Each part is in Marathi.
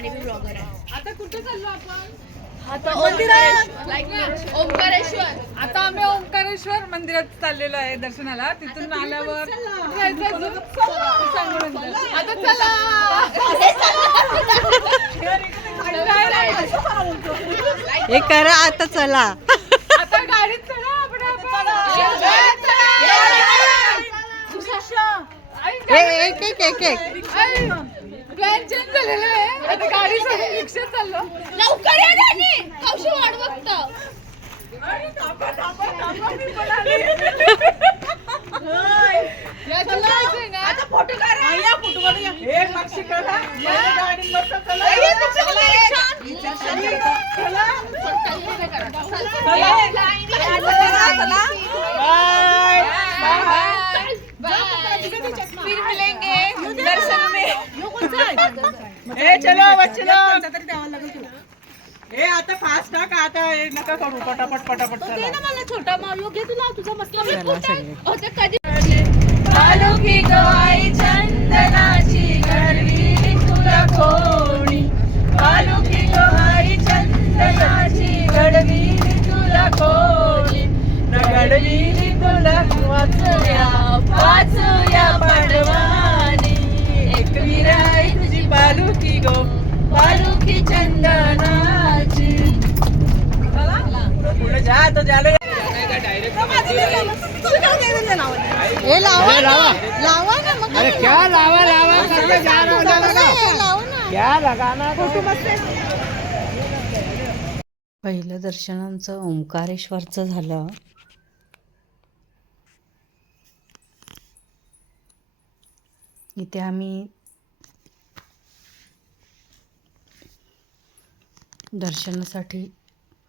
आणि मी ब्लॉगर आहे. आता कुठे चाललो आपण? आता ओंकारेश्वर. आता आम्ही ओंकारेश्वर मंदिरात चाललेलो आहे दर्शनाला. तिथून आल्यावर आता चला. हे करा आता चला. आता गाडीत चला आपण. एक एक एक एक प्लॅन चेंज झालेला आहे. आता गाडी सोडून रिक्षात चाललो. लवकर या राणी, कौशी वाट बघतो. आता फोटो काढा. या फोटो काढूया. एक मागशी काढा. माझ्या गाडीत मस्त चला. फिर मिलेंगे दर्शन में. चलो बच्चो. हे आता फास्ट टाक. आता हे नका करू. पटापट पटापट चला. मला छोटा माऊ घे. तुला तुझा मसला चला सगळे. कधी पालुकी गवाई चंदनाची गडवी तुला कोणी. पालुकी गवाई चंदनाची गडवी तुला कोणी. गडवी तुला वाचूया पांडवानी. एक विराई तुझी पालुकी गो. पालुकी चंदनाची. पुढे जा तो झालं. हे लावा लावा ना मग. अरे क्या लावा लावा करके जा रहे हो लावा ना. क्या लगाना पहिलं दर्शन आमचं ओंकारेश्वरचं झालं. इथे आम्ही दर्शनासाठी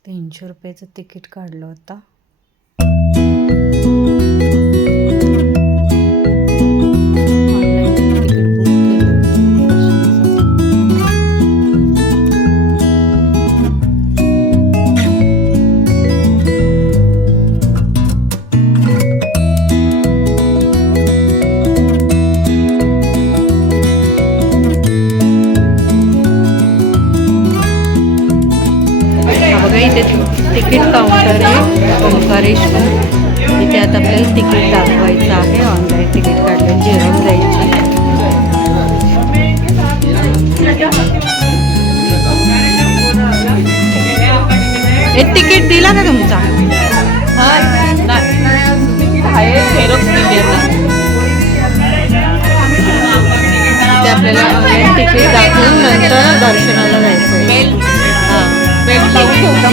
300 रुपयाचं तिकीट काढलं होतं. इथे तिकीट काउंटर आहे ओंकारेश्वर. इथे आता आपल्याला तिकीट दाखवायचं आहे. ऑनलाईन तिकीट काढलं जेवण जायची. एक तिकीट दिला का तुमचा? ते आपल्याला ऑनलाईन तिकीट दाखवून नंतर दर्शनाला जायचं आहे. बेल लावून ठेवता.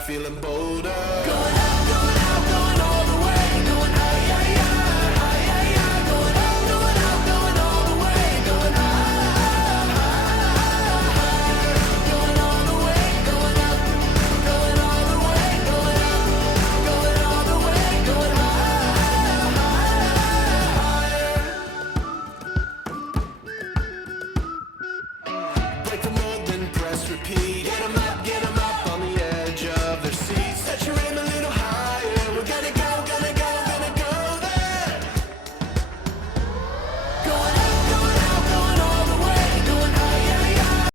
feeling bolder. Going out, going out, going all the way.